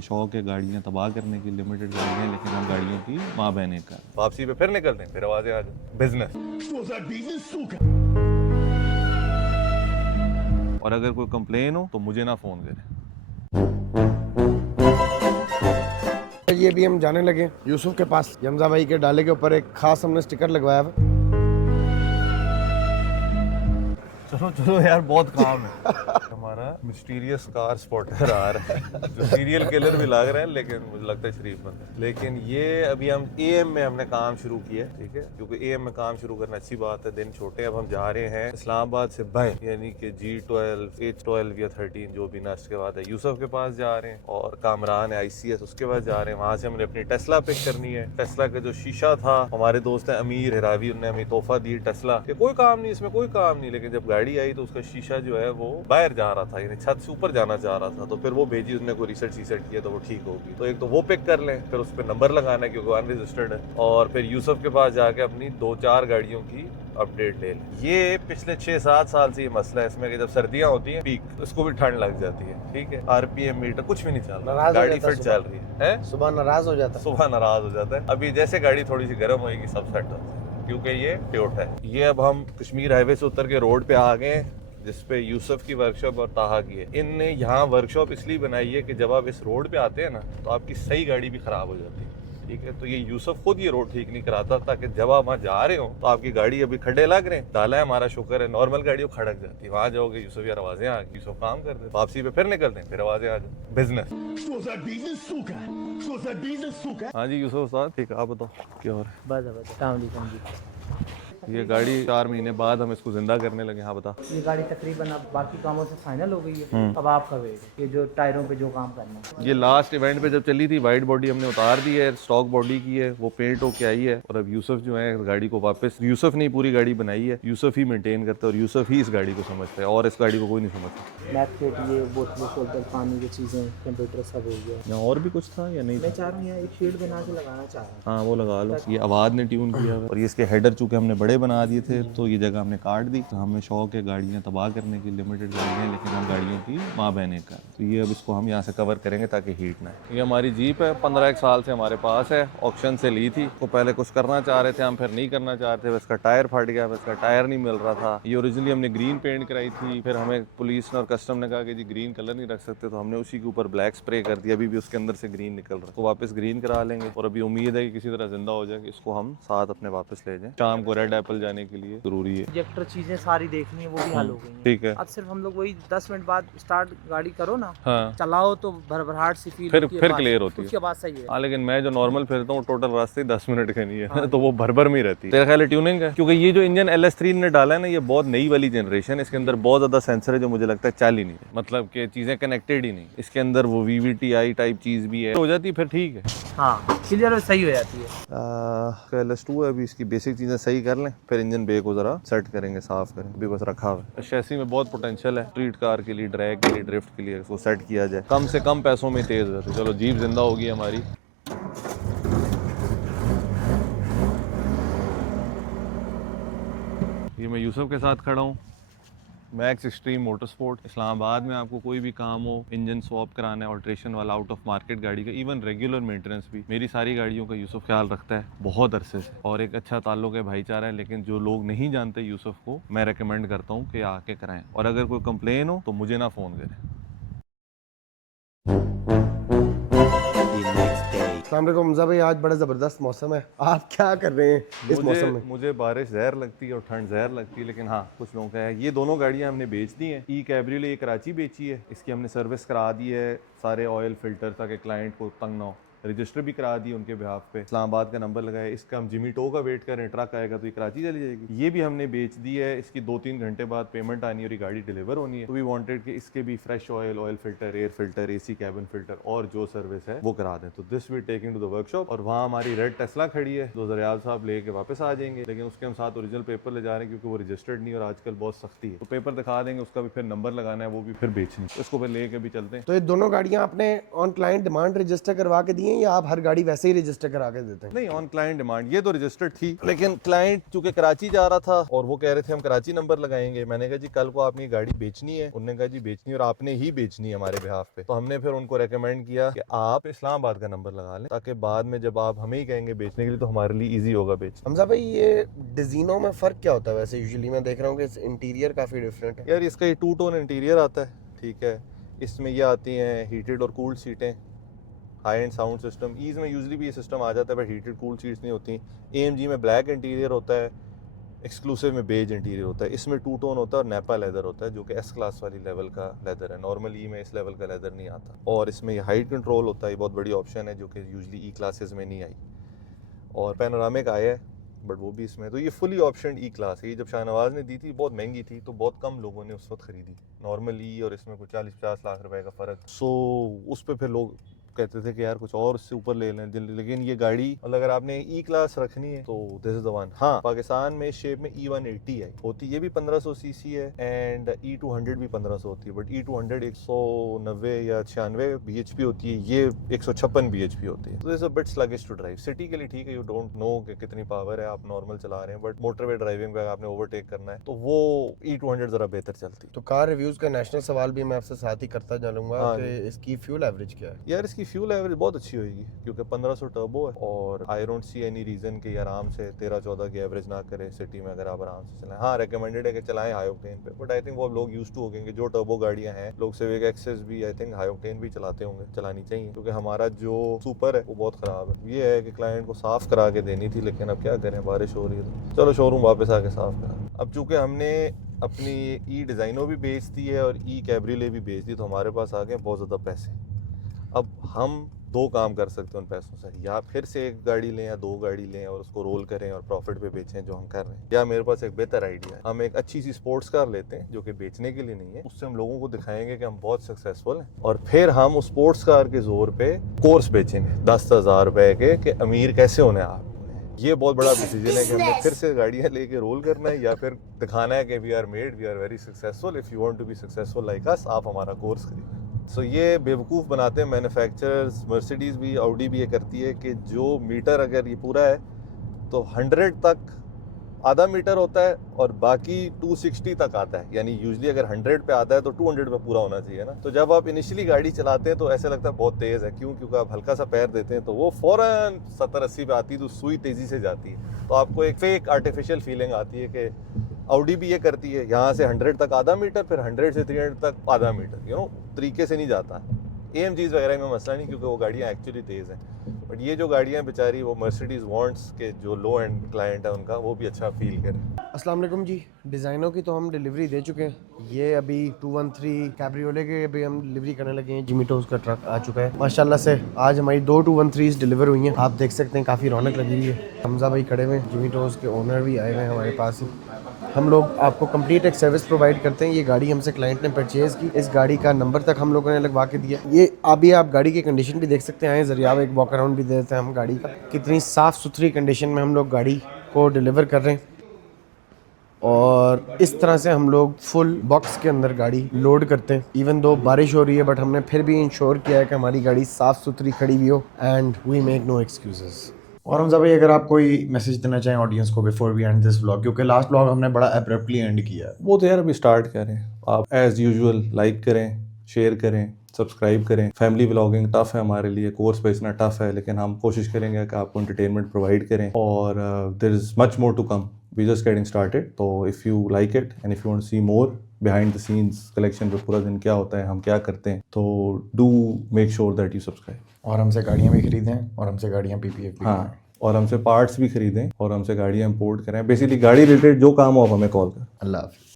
हमें शौक है गाड़ियाँ तबाह करने की, लिमिटेड गाड़ियाँ, लेकिन हम गाड़ियों की माँ बहने का वापसी पे फिर निकलते हैं, फिर आवाजें आ जाए बिजनेस। और अगर कोई कंप्लेन हो तो मुझे ना फोन करें। ये भी हम जाने लगे यूसुफ के पास। यमजा भाई के डाले के ऊपर एक खास हमने स्टिकर लगवाया हुआ। चलो चलो यार, बहुत काम है। हमारा मिस्टीरियस कार स्पॉटर आ रहा है जो सीरियल किलर भी लग रहा है, लेकिन मुझे लगता है शरीफ बंदा है। लेकिन ये अभी हम एएम में हमने काम शुरू किया है, ठीक है, क्योंकि एएम में काम शुरू करना अच्छी बात है। दिन छोटे, अब हम जा रहे हैं इस्लामाबाद से बाएं, यानी कि G12, H12 या 13 जो भी नस्ट के बाद है, यूसुफ के पास जा रहे हैं, और कामरान है ICS उसके पास जा रहे हैं। वहां से हमने अपनी टेस्ला पिक करनी है। टेस्ला का जो शीशा था, हमारे दोस्त है अमीर हिरावी, उन्होंने हमें तोहफा दी टेस्ला के। कोई काम नहीं इसमें, कोई काम नहीं, लेकिन जब गाड़ी आई तो उसका शीशा जो है वो बाहर जा रहा था, यानी छत से ऊपर जाना चाह रहा था। तो फिर वो भेजी, उसने कोई रिसर्च किया तो वो ठीक होगी। तो एक तो वो पिक कर लें, फिर उस पर नंबर लगाना है क्योंकि अनरजिस्टर्ड है, और फिर यूसुफ के पास जाके अपनी 2-4 गाड़ियों की अपडेट ले लें। ये पिछले 6-7 साल से ये मसला है इसमें कि जब सर्दियां होती हैं पीक, उसको भी ठंड लग जाती है, ठीक है, RPM मीटर कुछ भी नहीं चल रहा, गाड़ी फिट चल रही है, सुबह नाराज हो जाता है। सुबह नाराज हो जाता है। अभी जैसे गाड़ी थोड़ी सी गर्म होगी सब सेट हो जाएगा, क्योंकि ये टोयोटा है। ये अब हम कश्मीर हाईवे से उतर के रोड पे आ गए जिसपे यूसुफ की वर्कशॉप और ताहा की है। इनने यहाँ वर्कशॉप इसलिए बनाई है कि जब आप इस रोड पे आते हैं ना तो आपकी सही गाड़ी भी खराब हो जाती है, ठीक है। तो ये यूसुफ खुद ये रोड ठीक नहीं कराता, ताकि जब आप वहाँ जा रहे हो तो आपकी गाड़ी अभी खड्डे लग रहे हैं, डाला है हमारा शुक्र है, नॉर्मल गाड़ी वो खड़क जाती है। वहाँ जाओगे यूसुफ यार आवाजें आ गई, यूसुफ काम कर दे, वापसी पे फिर निकलते हैं, फिर आवाजें आ जाए बिजनेस। हाँ जी यूसुफ साहब, ठीक है, आप बताओ क्या हो रहा है? ये गाड़ी 4 महीने बाद हम इसको जिंदा करने लगे। हाँ बता। ये गाड़ी तकरीबन अब बाकी कामों से फाइनल हो गई है। अब आपका वेट है, ये जो टायरों पे जो काम करना है। ये लास्ट इवेंट पे जब चली थी, वाइट बॉडी हमने उतार दी है, स्टॉक बॉडी की है, वो पेंट होके आई है, और अब यूसुफ जो है गाड़ी को वापस, यूसुफ ने पूरी गाड़ी बनाई है, यूसुफ ही मेंटेन करता है और यूसुफ ही इस गाड़ी को समझता है, और इस गाड़ी को कोई नहीं समझता। लैब पेट, ये बोतल शोल्डर, पानी की चीज़ें, कंप्यूटर सब हो गया। यहाँ और भी कुछ था या नहीं? मैं चाह रहा हूँ यहाँ एक शेड बना के लगाना चाह रहा हूँ। हाँ वो लगा लो। ये आवाज ने ट्यून किया हुआ है, और ये इसके हेडर चूंकि हमने बड़े बना दिए थे तो ये जगह हमने काट दी। तो हमें शौक है गाड़ियाँ तबाह करने की, लिमिटेड गाड़ियाँ, लेकिन हम गाड़ियों की माँ बहने का। तो ये अब इसको हम यहाँ से कवर करेंगे ताकि हीट ना है। ये हमारी जीप है, 15 साल से हमारे पास है, ऑक्शन से ली थी। तो पहले कुछ करना चाह रहे थे हम, फिर नहीं करना चाह रहे थे, इसका टायर फट गया, इसका टायर नहीं मिल रहा था। ये ओरिजिनली हमने ग्रीन पेंट कराई थी, फिर हमें पुलिस और कस्टम ने कहा कि जी ग्रीन कलर नहीं रख सकते, तो हमने उसी के ऊपर ब्लैक स्प्रे कर दिया। अभी भी उसके अंदर से ग्रीन निकल रहा है, तो वापस ग्रीन करा लेंगे, और अभी उम्मीद है कि किसी तरह जिंदा हो जाए, इसको हम साथ अपने वापस ले जाएं। शाम को रेड एप्पल जाने के लिए जरूरी है। प्रोजेक्टर चीज़ें सारी देखनी है, वो भी हल हो गई हैं। ठीक है, अब सिर्फ हम लोग वही 10 मिनट बाद स्टार्ट गाड़ी करो ना, हाँ चलाओ तो भरभराहट सी फील फिर होती है, क्लियर होती है। उसके बाद सही है। हाँ लेकिन मैं जो नॉर्मल फिरता हूँ टोटल रास्ते 10 मिनट के नहीं है तो वो भर में ही रहती है। तेरा ख्याल है ट्यूनिंग है? क्योंकि ये जो इंजन LS3 ने डाला है ना, ये बहुत नई वाली जनरेशन है, इसके अंदर बहुत ज्यादा सेंसर है जो मुझे लगता है चल ही नहीं है, मतलब कि चीजें कनेक्टेड ही नहीं। इसके अंदर वो VVTi टाइप चीज भी है, हो जाती है फिर ठीक है, हाँ क्लियर सही हो जाती है। LS2 है, अभी इसकी बेसिक चीजें सही कर लें, फिर इंजन बे को जरा सेट करेंगे, साफ करें। अभी बस रखा हुआ है। शैसी में बहुत पोटेंशियल है, स्ट्रीट कार के लिए, ड्रैग के लिए, ड्रिफ्ट के लिए, इसको सेट किया जाए कम से कम पैसों में तेज हो जाती है। चलो जीप जिंदा होगी हमारी। ये मैं यूसुफ के साथ खड़ा हूँ, मैक्स एक्सट्रीम मोटरस्पोर्ट। इस्लामाबाद में आपको कोई भी काम हो, इंजन स्वैप कराना है, ऑल्ट्रेशन वाला, आउट ऑफ मार्केट गाड़ी का, इवन रेगुलर मेंटेनेंस भी, मेरी सारी गाड़ियों का यूसुफ ख्याल रखता है बहुत अरसे से, और एक अच्छा ताल्लुक है, भाईचारा है। लेकिन जो लोग नहीं जानते यूसुफ को, मैं रेकमेंड करता हूँ कि आके कराएं, और अगर कोई कंप्लेन हो तो मुझे ना फ़ोन करें। अस्सलाम वालेकुम हमजा भाई, आज बड़ा ज़बरदस्त मौसम है, आप क्या कर रहे हैं इस मौसम में? मुझे बारिश जहर लगती है और ठंड जहर लगती है, लेकिन हाँ कुछ लोगों का है। ये दोनों गाड़ियाँ हमने बेच दी हैं। ई कैब्रियोलेट ये कराची बेची है, इसकी हमने सर्विस करा दी है, सारे ऑयल फिल्टर, ताकि क्लाइंट को तंग ना हो। रजिस्टर भी करा दी उनके बिहाफ पे, इस्लामाबाद का नंबर लगाया। इसका हम जिमी टो का वेट करें, ट्रक आएगा तो ये कराची चली जाएगी। ये भी हमने बेच दी है, इसकी 2-3 घंटे बाद पेमेंट आनी है और ये गाड़ी डिलीवर होनी है। तो वी वांटेड कि इसके भी fresh oil, oil filter, air filter, AC cabin filter और जो सर्विस है वो करा दें। तो this we taking to the workshop, और वहाँ हमारी रेड टेस्ला खड़ी है, जो जरियाब साहब लेके वापस आ जाएंगे, लेकिन उसके हम साथ ओरिजिनल पेपर ले जा रहे हैं क्योंकि वो रजिस्टर्ड नहीं और आजकल बहुत सख्ती है। तो पेपर दिखा देंगे, उसका भी फिर नंबर लगाना है, वो भी फिर बेचनी, इसको फिर लेके भी चलते हैं। तो ये दोनों गाड़ियां आपने ऑन क्लाइंट डिमांड रजिस्टर करवा के दी है या आप हर गाड़ी वैसे ही रजिस्टर करा के देते हैं? नहीं, ऑन क्लाइंट डिमांड। ये तो रजिस्टर्ड थी, लेकिन क्लाइंट चूंकि कराची जा रहा था और वो कह रहे थे हम कराची नंबर लगाएंगे। मैंने कहा जी कल को आपने गाड़ी बेचनी है। उन्होंने कहा जी बेचनी और आपने ही बेचनी है हमारे बिहाफ पे। तो हमने फिर उनको रेकमेंड किया कि आप इस्लामाबाद का नंबर लगा लें, ताकि बाद में जब आप हमें ही कहेंगे बेचने के लिए तो हमारे लिए ईजी होगा बेच। हमजा भाई ये डिजीनो में फ़र्क क्या होता है वैसे? यूजुअली मैं देख रहा हूँ कि इंटीरियर काफ़ी डिफरेंट है। यार इसका ये 2 टोन इंटीरियर आता है, ठीक है। इसमें ये आती हैं हीटेड और कूल्ड सीटें, हाई एंड साउंड सिस्टम। ईज में यूजुअली भी ये सिस्टम आ जाता है, बट हीटेड कूल्ड सीट्स नहीं होती। AMG में ब्लैक इंटीरियर होता है, एक्सक्लूसिव में बेज इंटीरियर होता है। इसमें 2 टोन होता है और नेपा लेदर होता है, जो कि S क्लास वाली लेवल का लेदर है। नॉर्मली में इस लेवल का लेदर नहीं आता। और इसमें ये हाइट कंट्रोल होता है, ये बहुत बड़ी ऑप्शन है जो कि यूजुअली E क्लासेस में नहीं आई। और पैनोरामिक आया है, बट वो भी इसमें। तो ये फुली ऑप्शन E क्लास है। ये जब शाहनवाज ने दी थी बहुत महंगी थी, तो बहुत कम लोगों ने उस वक्त खरीदी। नॉर्मल E और इसमें कुछ 40-50 लाख रुपए का फ़र्क। सो उस पर फिर लोग कहते थे कि यार कुछ और उससे ऊपर ले लें। लेकिन ये गाड़ी मतलब अगर आपने E क्लास रखनी है तो दिस इज द वन। हाँ, पाकिस्तान में शेप में E180 है होती, ये भी 1500 सीसी है, एंड E200 भी 1500 होती है। बट E200 190 या 96 bhp होती है, ये 156 bhp होती है। तो this is a bit sluggish to drive. City के लिए ठीक है, यू डोंट नो कि कितनी पावर है, आप नॉर्मल चला रहे हैं, बट मोटरवे ड्राइविंग पे आपने ओवरटेक करना है तो वो E200 जरा बेहतर चलती है। तो कार रिव्यूज का नेशनल सवाल भी मैं आपसे साथ ही करता जाऊंगा हाँ कि इसकी फ्यूल एवरेज क्या है? यार इसकी फ्यूल एवरेज बहुत अच्छी होगी, क्योंकि 1500 टर्बो है, और I don't see any reason कि आराम से 13-14 की एवरेज ना करे सिटी में, अगर आप आराम से चलाएं। हाँ, रिकमेंडेड है कि चलाएं हाई ऑक्टेन पे, बट आई थिंक वो लोग यूज्ड टू हो गए। जो टर्बो गाड़ियां हैं, लोग सिविक एक्सेस भी आई थिंक हाई ऑक्टेन भी चलाते होंगे, चलानी चाहिए, क्योंकि हमारा जो सुपर है वो बहुत खराब है। ये है कि क्लाइंट को साफ करा के देनी थी, लेकिन अब क्या करें, बारिश हो रही है तो चलो शोरूम वापस आके साफ करा। अब चूंकि हमने अपनी E डिज़ाइनो भी बेच दी है और E कैब्रिले भी बेच दी, तो हमारे पास आ गए बहुत ज़्यादा पैसे। अब हम 2 काम कर सकते हैं उन पैसों से, या फिर से एक गाड़ी लें या 2 गाड़ी लें और उसको रोल करें और प्रॉफिट पे बेचें, जो हम कर रहे हैं। या मेरे पास एक बेहतर आइडिया है, हम एक अच्छी सी स्पोर्ट्स कार लेते हैं जो कि बेचने के लिए नहीं है, उससे हम लोगों को दिखाएंगे कि हम बहुत सक्सेसफुल हैं, और फिर हम उस स्पोर्ट्स कार के जोर पे कोर्स बेचेंगे 10,000 रुपए के कि अमीर कैसे होने आप। ये बहुत बड़ा डिसीजन है कि हमने फिर से गाड़ियां लेके रोल करना है, या फिर दिखाना है कि we are very successful. If you want to be successful like us, आप हमारा कोर्स करिए। सो ये बेवकूफ़ बनाते हैं मैन्युफैक्चरर्स। मर्सिडीज़ भी, ऑडी भी ये करती है कि जो मीटर अगर ये पूरा है तो 100 तक आधा मीटर होता है और बाकी 260 तक आता है। यानी यूजली अगर 100 पे आता है तो 200 पे पूरा होना चाहिए ना। तो जब आप इनिशियली गाड़ी चलाते हैं तो ऐसे लगता है बहुत तेज़ है, क्यों? क्योंकि आप हल्का सा पैर देते हैं तो वो फ़ौरन 70-80 पे आती है, तो सुई तेज़ी से जाती है, तो आपको एक फेक आर्टिफिशियल फीलिंग आती है कि ऑडी भी ये करती है, यहाँ से 100 तक आधा मीटर, फिर 100 से 300 तक आधा मीटर, तरीके से नहीं जाता। AMGs वगैरह में मसला नहीं, क्योंकि वो गाड़ियाँ एक्चुअली तेज़ हैं। बट ये जो गाड़ियाँ बेचारी, वो मर्सिडीज़ वांट्स के जो लो एंड क्लाइंट है उनका, वो भी अच्छा फील करें। अस्सलाम वालेकुम जी। डिज़ाइनों की तो हम डिलीवरी दे चुके हैं। ये अभी 213 कैब्रियोले के अभी हम डिलीवरी करने लगे हैं। जिमीटोस का ट्रक आ चुका है माशाल्लाह से। आज हमारी 2 213 डिलीवर हुई हैं। आप देख सकते हैं काफ़ी रौनक लगी हुई है। हमजा भाई खड़े हुए हैं, जिमीटोस के ओनर भी आए हुए हैं हमारे पास। हम लोग आपको कंप्लीट एक सर्विस प्रोवाइड करते हैं। ये गाड़ी हमसे क्लाइंट ने परचेज़ की, इस गाड़ी का नंबर तक हम लोगों ने लगवा के दिया। ये अभी आप गाड़ी की कंडीशन भी देख सकते हैं। जरिए एक वॉक अराउंड भी दे देते हैं हम गाड़ी का, कितनी साफ़ सुथरी कंडीशन में हम लोग गाड़ी को डिलीवर कर रहे हैं। और इस तरह से हम लोग फुल बॉक्स के अंदर गाड़ी लोड करते हैं। इवन दो बारिश हो रही है, बट हमने फिर भी इंश्योर किया है कि हमारी गाड़ी साफ़ सुथरी खड़ी हुई हो, and we make no excuses. और हमजा भाई, अगर आप कोई मैसेज देना चाहें ऑडियंस को before we end this vlog, क्योंकि लास्ट व्लॉग हमने बड़ा एब्रप्टली एंड किया है। वो तो यार अभी स्टार्ट करें। आप एज यूजुअल लाइक करें, शेयर करें, सब्सक्राइब करें। फैमिली व्लॉगिंग टफ है हमारे लिए, कोर्स बेचना टफ है, लेकिन हम कोशिश करेंगे कि आपको एंटरटेनमेंट प्रोवाइड करें, और there is much more to come. We just getting started. तो if you like it and if you want to see more behind the scenes collection पे पूरा दिन क्या होता है, हम क्या करते हैं, तो do make sure that you subscribe. और हमसे गाड़ियाँ भी खरीदें, और हमसे गाड़ियाँ PPF भी हाँ, और हमसे पार्ट्स भी खरीदें, और हमसे गाड़ियाँ इंपोर्ट करें। बेसिकली गाड़ी रिलेटेड जो काम हो आप हमें कॉल करें। अल्लाह हाफ़िज़।